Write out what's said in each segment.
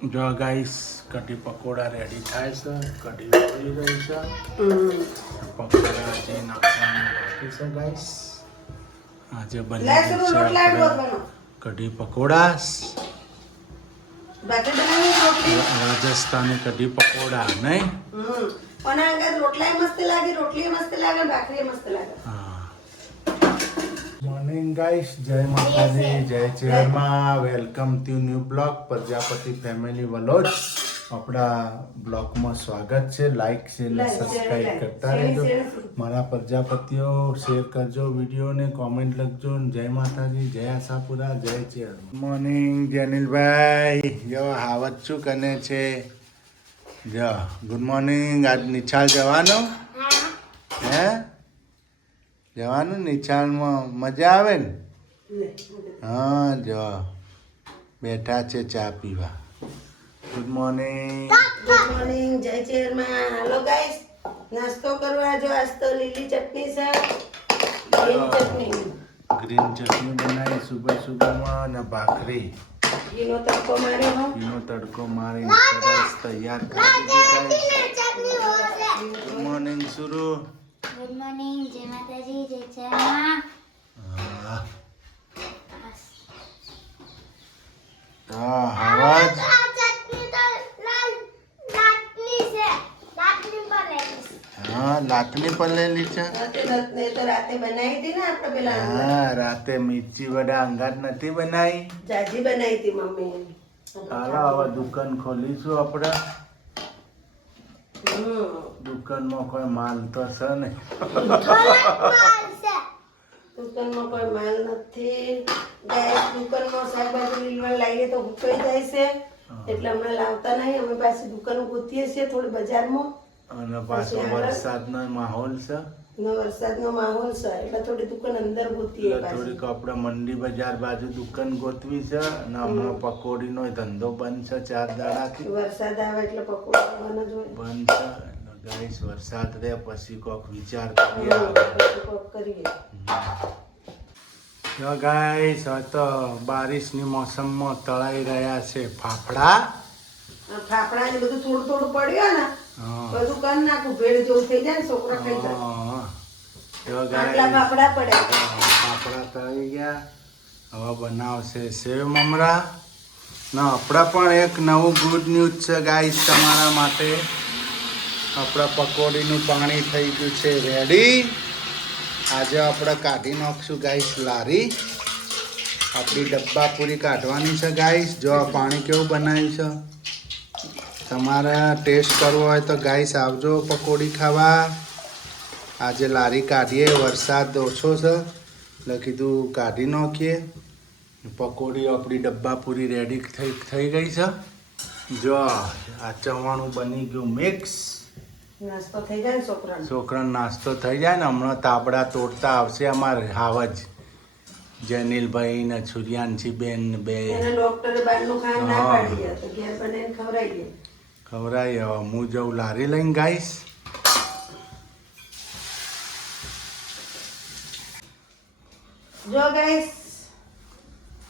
જો ગાઈસ કઢી પકોડા રેડી થાય છે. કઢી વળી રહી છે. પકોડા આજે નાખવાનું બાકી છે ગાઈસ. આજે બની છે કઢી પકોડા, રાજસ્થાની કઢી પકોડા નહીં. મોર્નિંગ ગાઈસ, જય માતાજી, જય ચેરમાં. Welcome to new blog Prajapati family vlog. આપણા બ્લોગમાં સ્વાગત છે. લાઈક શેર ને સબસ્ક્રાઈબ કરતા રહેજો. મારા પ્રજાપતિઓ શેર કરજો વિડીયોને, કોમેન્ટ લખજો. જય માતાજી, જય આશાપુરા, જય ચેર. મોર્નિંગ જનિલભાઈ, જો હાવત શું કને છે? જો ગુડ મોર્નિંગ. આજ નિશાળ જવાનો હે? જવાનું નિશાળમાં મજા આવે ને? હા, જો બેઠા છે ચા પીવા. Good morning. ગુડ મોર્નિંગ, જય ચેરમાં. હાલો ગાઈસ, નાસ્તો કરવા. જો આજ તો લીલી ચટણી છે, ગ્રીન ચટણી. ગ્રીન ચટણી બનાવી સુબહ સુબહમાં અને ભાખરી. ઘીનો તડકો માર્યો. ઘીનો તડકો મારીને સરસ તૈયાર કરી દીધી. ગુડ મોર્નિંગ સુરુ. ગુડ મોર્નિંગ, જય માતાજી, જય ચેરમાં. હવાજ હા લાતની પલેલી છે. તો રાતે બનાવી હતી ને આપણે પેલા. હા, રાતે મિર્ચી વડા અંગાત નથી બનાવી. જાજી બનાવી હતી મમ્મી. હાલો હવે દુકાન ખોલીશું આપણે. દુકાનમાં કોઈ માલ તો છે ને? દુકાનમાં કોઈ માલ નથી. દુકાનમાં શાકભાજી લીલવા લાવીએ તો હુકાઈ જાય છે, એટલે અમે લાવતા નહીં. અમે પાછી દુકાન ગોતીએ છીએ થોડી બજારમાં. અને પાછો વરસાદનો માહોલ છે. વરસાદનો માહોલ છે એટલે થોડી દુકાન અંદર ગોતીએ. થોડીક આપણે મંડી બજાર બાજુ દુકાન ગોતવી છે. અને હમણાં પકોડીનો ધંધો બંધ છે 4 દાડાથી. વરસાદ આવે એટલે પકોડા ખાવાના જ હોય. બંધ છે એટલે ગાઈસ વરસાદ રહે પછી કોક વિચાર કરીએ. જો ગાઈસ હવે તો બારિશની મોસમમાં તળાઈ રહ્યા છે ફાફડા. ફાફડા ને બધું થોડું થોડું પડ્યું ને બધું કરી નાખું. ભેળ જેવું થઈ જાય ને છોકરા ખાઈ જાય. આટલા ફાફડા પડે. ફાફડા તળી ગયા. હવે બનાવશે સેવ મમરા. ના આપણા પણ એક નવું ગુડ ન્યૂઝ છે ગાઈસ તમારા માટે. આપણા પકોડીનું પાણી થઈ ગયું છે રેડી. આજે આપણે કાઢી નાખશું ગાઈસ લારી. આપણી ડબ્બા પૂરી કાઢવાની છે ગાઈસ. જો આ પાણી કેવું બનાવ્યું છે. તમારે ટેસ્ટ કરવો હોય તો ગાઈસ આવજો પકોડી ખાવા. આજે લારી કાઢીએ, વરસાદ ઓછો છે એટલે કીધું કાઢી નાખીએ. પકોડી આપણી ડબ્બા પૂરી રેડી થઈ ગઈ છે. જો આ ચવાણું બની ગયું મિક્સ. નાસ્તો થઈ જાય ને છોકરાનો નાસ્તો થઈ જાય ને. હમણાં તાબડા તોડતા આવશે અમારે હાવજ જનિલભાઈ ને છુરિયાનસી બેન ને બે. ડોક્ટરે બહારનું ખાવાનું ના પાડી દે તો ઘેર બનાવીને ખવડાવી દે. ખવડાવી. હવે હું જઉં લારી લઈને ગાઈશ. જો ગાઈસ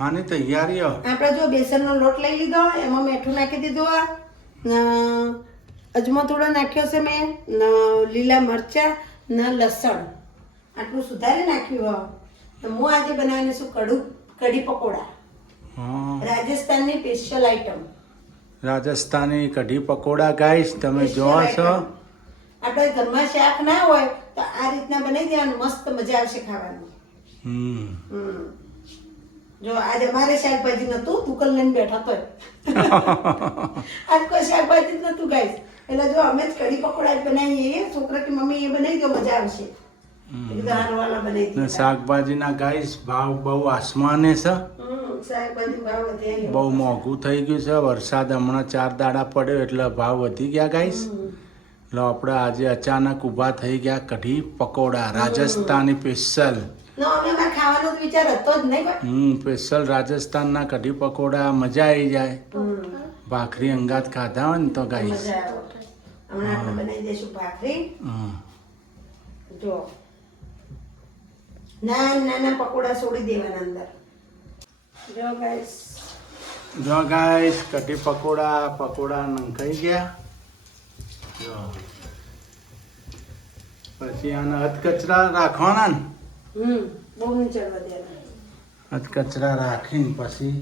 આની તૈયારીઓ આપણે જો બેસનનો લોટ લઈ લીધો, એમાં મીઠું નાખી દીધું, અજમો થોડો નાખ્યો છે મેં, લીલા મરચાં ને લસણ આટલું સુધારી નાખ્યું. હું આજે બનાવીને છું કઢી પકોડા. રાજસ્થાનની સ્પેશિયલ આઈટમ રાજસ્થાની કઢી પકોડા ગાઈસ તમે જોવો છો. આપણે ઘરમાં શાક ના હોય તો આ રીતના બનાવી દેવાનું, મસ્ત મજા આવશે ખાવાની. જો આજે અમારે શાકભાજી નતું, દુકાન લઈને બેઠા તો આજ કોઈ શાકભાજી જ નતું ગાઈસ. એટલે જો અમે જ કઢી પકોડા બનાવીએ. છોકરા કે મમ્મી એ બનાવી દો, મજા આવશે. શાકભાજીના ગાઈસ ભાવ બહુ આસમાને છે. શાકભાજી ભાવ વધે, બહુ મોંઘું થઈ ગયું છે. વરસાદ હમણાં 4 દાડા પડ્યો એટલે ભાવ વધી ગયા ગાઈસ. એટલે આપણે આજે અચાનક ઊભા થઈ ગયા કઢી પકોડા રાજસ્થાની સ્પેશિયલ. ખાવાનો વિચાર હતો જ નહીં. સ્પેશિયલ રાજસ્થાનના કઢી પકોડા મજા આવી જાય. ભાખરી અંગાત ખાધા હોય ને તો ગાઈસ. હમણાં આપણે બનાવી દઈશું ભાખરી. જો નાના પકોડા છોડી દેવાના અંદર. જો ગાઈસ જો ગાઈસ કઢી પકોડા નંખાઈ ગયા. જો પછી આના હથ કચરા રાખવાના ને, બહુ નહીં ચડવા દેવાના. હથ કચરા રાખીને પછી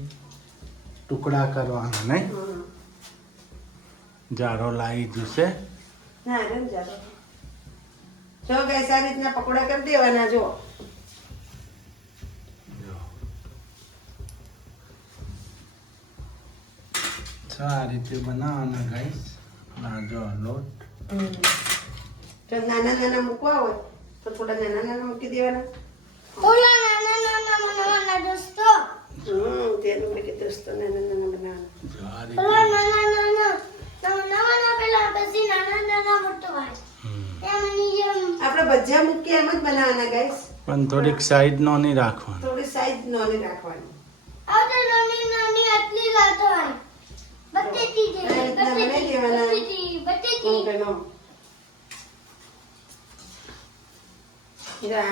ટુકડા કરવાના નહીં. જારો લાવી જશે. ના રે જારો. જો ગાઈસ આ રીતના પકોડા કરી દેવાના. જો આ રીતે બનાવવાના ગાઈસ. આ જો લોટ. જો નાના નાના મૂકવા હોય તો થોડા નાના નાના મૂકી દેવાના. ઓલા નાના નાના બનાવવાના દોસ્તો. તેનું મેં કીધું દોસ્તો નાના નાના બનાવવાના. જો આ ઓલા રીતે નાના નાના પેલા પછી નાના નાના મોટો હોય એમની જેમ આપણે ભજીયા મૂકીએ એમ જ બનાવવાના ગાઈસ. પણ થોડીક સાઈડ નો નહીં રાખવાનું. થોડી સાઈઝ નાની રાખવાની. આ તો નાની નાની આટલી લાટવાની બટેટી જેવી આ રીતના બનાવી દેવાના. બટેટી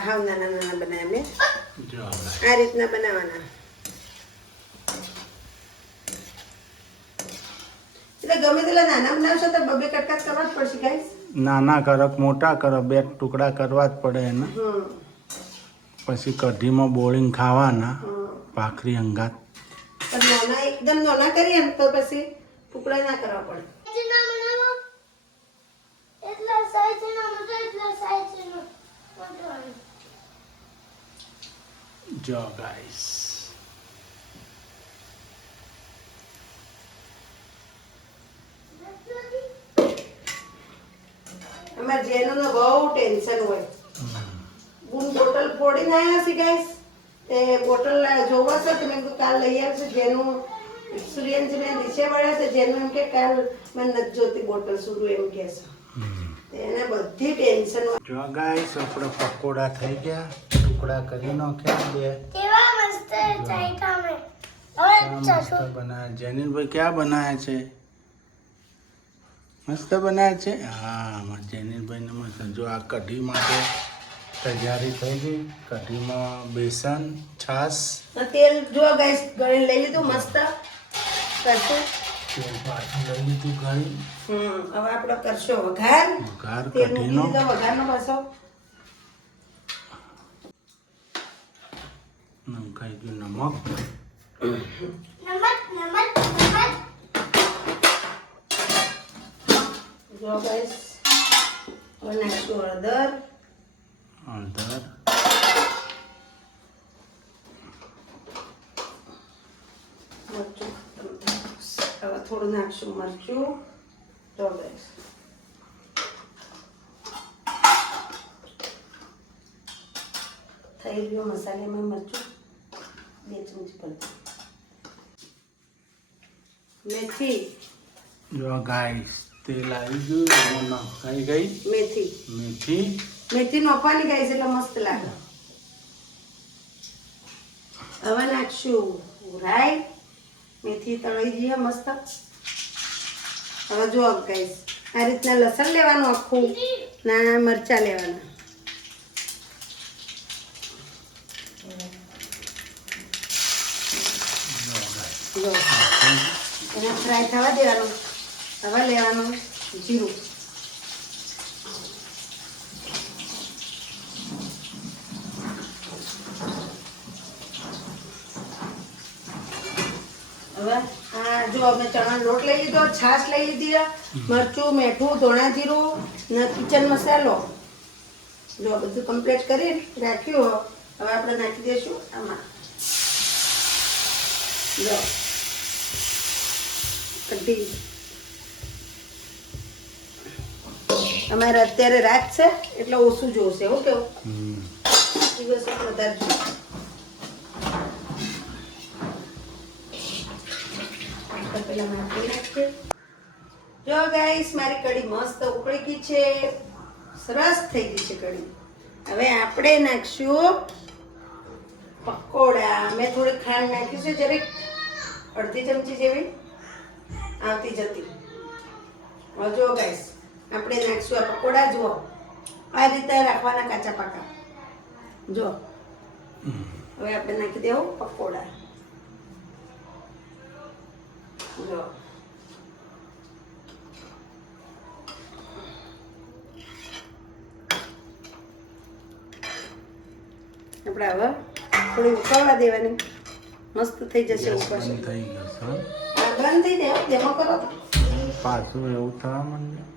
હાવ નાના નાના બનાવ્યા મેં. જો આ રીતના બનાવવાના. એટલે ગમે તેટલા નાના બનાવશો તો બબે કટકા કરવા જ પડશે ગાઈસ. નાના કરો કે મોટા કરો, બે ટુકડા કરવા જ પડે એને. પછી કઢીમાં બોળીને ખાવાના ભાખરી અંગાત. પણ નાના એકદમ નાના કરીએ ને તો પછી ટુકડા ના કરવા પડે. ના બનાવો એટલા સાઈઝ નો મોટો એટલા સાઈઝ નો મોટો જો ગાઈસ અમારે જેનું બહુ ટેન્શન હોય. બૂન બોટલ ફોડીને આવ્યા છે ગાઈસ. તે બોટલ જોવા છે તો મેં કીધું કાલ લઈ આવશે. જેનું સૂર્યંશ મેં નીચે વળ્યા છે. જેનું એમ કે કાલ મને નથી જોતી બોટલ સુરું એમ કે છે. એને બધી ટેન્શન હોય. જો ગાઈસ આપણે પકોડા થઈ ગયા. ટુકડા કરી નાખ્યા બે. કેવા મસ્ત ચાઈકા મે આ મસ્ત બનાયા. જેનિલભાઈ ક્યાં બનાયા છે? મસ્ત બનાયા છે. હા અમારા જેનિલભાઈને મસ્ત. જો આ કઢી માટે તૈયારી થઈ ગઈ. કઢીમાં બેસન, છાશ, તેલ જો ગાઈસ ગળી લઈ લીધું મસ્ત કરશું. તેલ પાછું લઈ લીધું ગળી. હવે આપણે કરશો વઘાર. વઘાર તેલ મૂકી કઢીનો. દીધો વઘારનો પાછો. નંખાઈ ગયું નમક. નમક જો ગાઈસ હવે નાખશું હળદર. હળદર, મરચું. હવે થોડું નાખશું મરચું. જો ગાઈસ થઈ ગયો મસાલામાં મરચું. 2 ચમચી પડતી મેથી. જો ગાઈસ તેલ આવી ગયું. એમાં નખાઈ ગઈ મેથી. મેથી. મેથી નાખવાની ગાઈસ એટલે મસ્ત લાગે. હવે નાખશું રાઈ. મેથી તળી જઈએ મસ્ત. હવે જો ગાઈસ આ રીતના લસણ લેવાનું આખું. ના મરચાં લેવાના. જો એને ફ્રાય થવા દેવાનું. હવે લેવાનું જીરું. હવે આ જો અમે ચણાનો લોટ લઈ લીધો, છાશ લઈ લીધી, મરચું, મીઠું, ધોણા જીરું ને કિચન મસાલો. જો બધું કમ્પ્લીટ કરી રાખ્યું. હવે આપણે નાખી દઈશું આમાં. જો કઢી. અમારે અત્યારે રાત છે એટલે ઓછું જોશે. એવું કેવું દિવસ વધારે જોશે. પેલા નાખી નાખીએ. જો ગાઈસ મારી કઢી મસ્ત ઉકળી ગઈ છે. સરસ થઈ ગઈ છે કઢી. હવે આપણે નાખશું પકોડા. મેં થોડી ખાંડ નાખી છે, જરીક અડધી ચમચી જેવી આવતી જતી. હવે જો ગાઈસ આપણે નાખશું આ પકોડા. જુઓ આ રીતે રાખવાના કાચા પાકા. જો હવે આપણે નાખી દેવું પકોડા. જો આપણે હવે થોડી ઉકાળવા દેવાની, મસ્ત થઈ જશે ગેસ ઉપર. બંધ થઈ ગયો છે. આ બંધ થઈ જાય જેમાં કરો તો. પાછું એવું થવા માંડ્યું.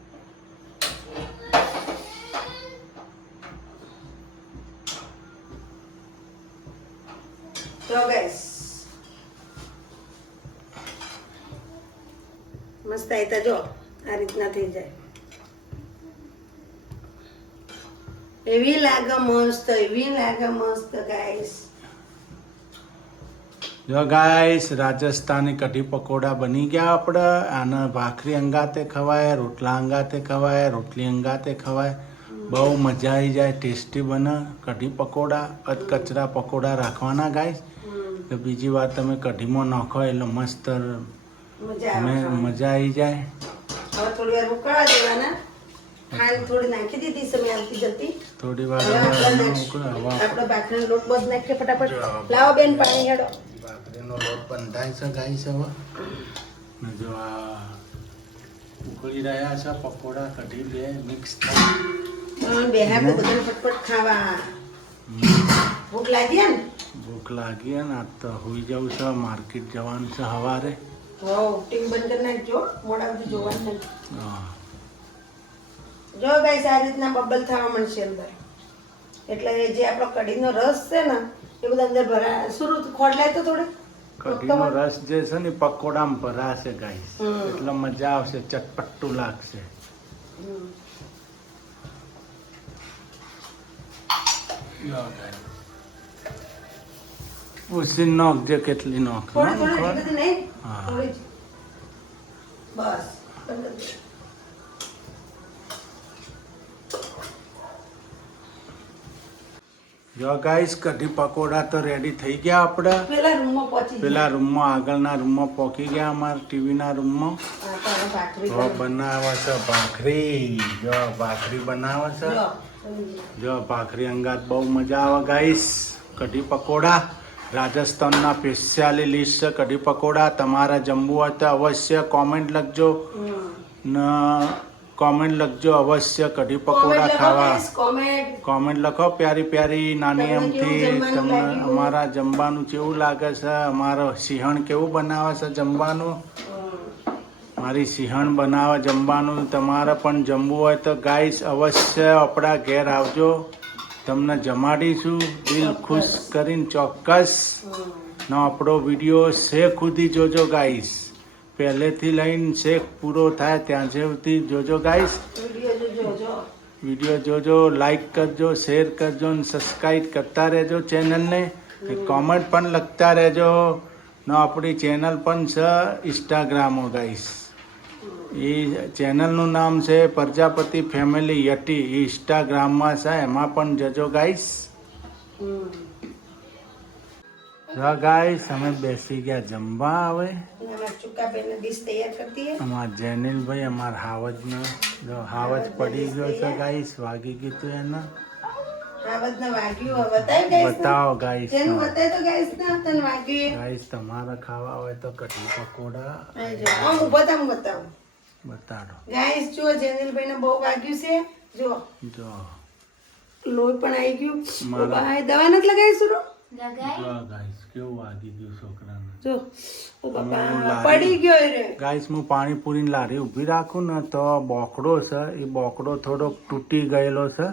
જો ગાઈસ મસ્ત આયતા જો આ રીતના થઈ જાય. એવી લાગે મસ્ત, એવી લાગે મસ્ત ગાઈસ. જો ગાઈસ રાજસ્થાની કઢી પકોડા બની ગયા આપણે. આને ભાખરી અંગાતે ખવાય, રોટલા અંગાતે ખવાય, રોટલી અંગાતે ખવાય. બહુ મજા આવી જાય, ટેસ્ટી બને કઢી પકોડા. કચરા પકોડા રાખવાના ગાઈસ. તો બીજી વાર તમે કઢીમાં નાખો એટલે મસ્ત મજા આવે ખાવાની. મજા આવી જાય. હવે થોડી વાર ઉકાળવા દેવાના. ખાંડ થોડી નાખી દીધી છે મેં આવતી જતી. થોડી વાર હવે આપણે હવા આપણો ભાખરીનો લોટ બધો નાખીએ ફટાફટ. લાવો બેન પાણી હેડો. ભાખરીનો લોટ બંધાય છે ગાઈસ હવે. ને જો આ ઉકળી રહ્યા છે પકોડા કઢી બે મિક્સ થાય. બેહાર તો બધાને ફટફટ ખાવા. ભૂખ લાગી ને? ભૂખ લાગી ને આજ તો હોઈ જવું છે, માર્કેટ જવાનું છે સવારે. હો ટીમ બંધ કરી નાખજો, મોડા સુધી જોવાનું નહીં. હા. જો ગાઈસ આ રીતના બબલ થવા મળશે અંદર, એટલે જે આપણો કઢીનો રસ છે ને એ બધું અંદર ભરા શરૂ ખોડલાય તો થોડે કઢીનો રસ જે છે ને પકોડામાં ભરાશે ગાઈસ. એટલે મજા આવશે, ચટપટું લાગશે. ઉસી નોખજે કેટલી નોખ. થોડી થોડી એટલી બધી નહીં, હા. થોડી જ. બસ બંધ કરી દે. જો ગાઈસ કઢી પકોડા તો રેડી થઈ ગયા આપણે. પેલા રૂમમાં પહોંચી પેલા રૂમમાં આગળના રૂમમાં પહોંચી ગયા, અમારા ટીવીના રૂમમાં. હા, તો હવે ભાખરી જો કરી. બનાવે છે ભાખરી. જો ભાખરી બનાવે છે. જો, સમજી. જો ભાખરી અંગાત બહુ મજા આવે ગાઈસ. કઢી પકોડા રાજસ્થાનના સ્પેશિયાલી લિસ્ટ છે કઢી પકોડા. તમારે જમવું હોય તો અવશ્ય કોમેન્ટ લખજો ને કોમેન્ટ લખજો અવશ્ય કઢી પકોડા કોમેન્ટ લખો ખાવા. guys, comment. કોમેન્ટ લખો પ્યારી પ્યારી નાની તમને એમથી. કેવું જમવાનું તમને લાગ્યું? અમારા જમવાનું કેવું લાગે છે, અમારો સિંહણ કેવું બનાવે છે જમવાનું. મારી સિંહણ બનાવે જમવાનું. તમારે પણ જમવું હોય તો ગાઈસ અવશ્ય આપણા ઘેર આવજો, તમને જમાડીશું દિલ ખુશ કરીને ચોક્કસ. ને આપણો વિડીયો શેખ સુધી જોજો ગાઈસ, પહેલેથી લઈને શેખ પૂરો થાય ત્યાં સુધી જોજો ગાઈસ. વિડીયો જોજો, જો. વિડીયો જોજો, લાઈક કરજો, શેર કરજો ને સબસ્ક્રાઈબ કરતા રહેજો ચેનલને. કોમેન્ટ પણ લખતા રહેજો. ને આપણી ચેનલ પણ છે ઇન્સ્ટાગ્રામો ગાઈસ. એ ચેનલનું નામ છે પ્રજાપતિ ફેમિલી યટી. એ ઇન્સ્ટાગ્રામમાં છે, એમાં પણ જજો ગાઈસ. હા ગાઈસ અમે બેસી ગયા જમવા. હવે અને અમારા ચુકાભાઈને ડીશ તૈયાર કરી દઈએ. અમારા જેનિલભાઈ અમારા હાવજનો જો હાવજ પડી ગયો છે ગાઈસ, વાગી ગયું હતું એને. આ બધને વાગ્યું હવે બતાય guys ને. બતાવો ગાઈસ. જેનું બતાય તો guys ને તને વાગ્યું. ગાઈસ તમારે ખાવા હોય તો કઢી પકોડા આ જો, આમ ઊભા થા, હું બતાવું. બતાડો. ગાઈસ જો જેનિલભાઈને બહુ વાગ્યું છે. જો જો લોહી પણ આવી ગયું. મારા- ઓ ભાઈ દવા નથી લગાવી સુરો? જો ગાઈસ કેવું વાગી ગયું છોકરાને. જો ઓ બાપા લારી. પડી ગયો રે. ગાઈસ હું પાણીપુરીની લારી ઊભી રાખું ને તો બોકડો છે, એ બોકડો થોડોક તૂટી ગયેલો છે,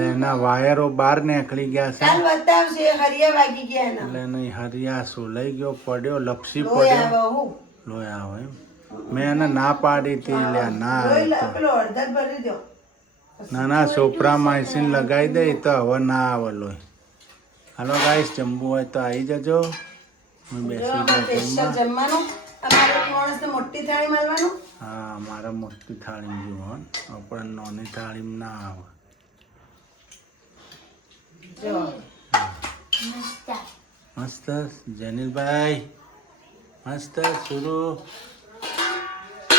એના વાયરો બહાર નીકળી ગયા છે. ચાલ બતાવશે હરિયા વાગી ગયા એના. એટલે નહીં હરિયા સોલાઈ ગયો, પડ્યો, લપસી લોહી પડ્યો, આવે હું. લોહી આવે એમ. મેં એને ના પાડી હતી લ્યા ના લોહી આવે તો. પેલો અડધા જ ભરી દો. નાના સોપરા માઇસીન લગાવી દે તો હવે ના આવે લોહી. હાલો ગાઈસ જમવું હોય તો આવી જજો. હું જો બેસી અમારે ગયો સ્પેશિયલ જમવા. જમવાનું. અમારે એક માણસને મોટી થાળી માલવાનું. હા મારા મોટી થાળી જુઓ, આપણે નાની થાળીમાં ના આવે. જો મસ્ત જેનિલભાઈ, મસ્ત સુરુ.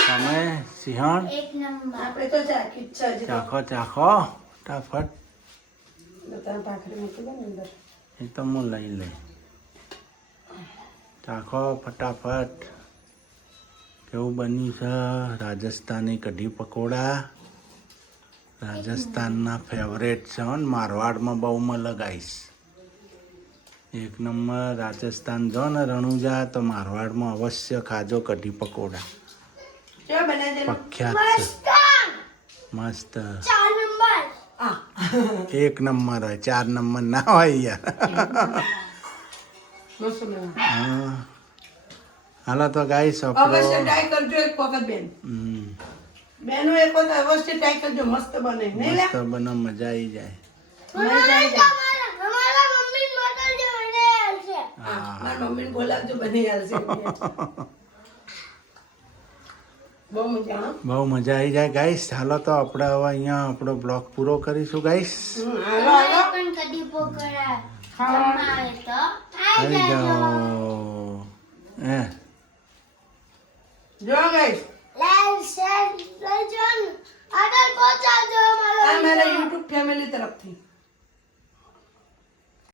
તમે સિંહણ આપણે તો ચાખી જ છે હજી તો. ચાખો ચાખો ફટાફટ. બધાને ભાખરી મૂકી દો ને અંદર. એ તો હું લઈ લઈ. ચાખો ફટાફટ. કેવું બન્યું છે રાજસ્થાની કઢી પકોડા. રાજસ્થાનના ફેવરેટ છે હો ને, મારવાડમાં બહુ મળે ગાઈસ. એક નંબર. રાજસ્થાન જો ને રણુજા તો મારવાડમાં અવશ્ય ખાજો કઢી પકોડા. કેવા બનાવી દે પ્રખ્યાત છે. મસ્ત. 4 નંબર. હા એક નંબર હોય, 4 નંબર ના હોય યાર. મસ્ત બનાવે. હા. હાલો તો ગાઈસ અવશ્ય આપણો ટ્રાય કરજો એક વખત બેન. હમ, બેનો એક વખત અવશ્ય ટ્રાય કરજો, મસ્ત બને નહીં લે મસ્ત બને, મજા આવી જાય. મજા આવી જાય. અમારા મમ્મી મોકલજો મને આવશે. હા મારા મમ્મીને બોલાવજો, બની આવશે. બહુ મજા હા. બહુ મજા આવી જાય ગાઈસ. હાલો તો આપણે હવે અહીંયા આપણો બ્લોગ પૂરો કરીશું ગાઈસ. હાલો હાલો પણ કઢી પકોડા ખાવા આવે તો આવી જાઓ. જો ગાઈસ લાઈક શેર કરજો આગળ પહોંચાડજો આ અમારો મારા YouTube ફેમિલી તરફથી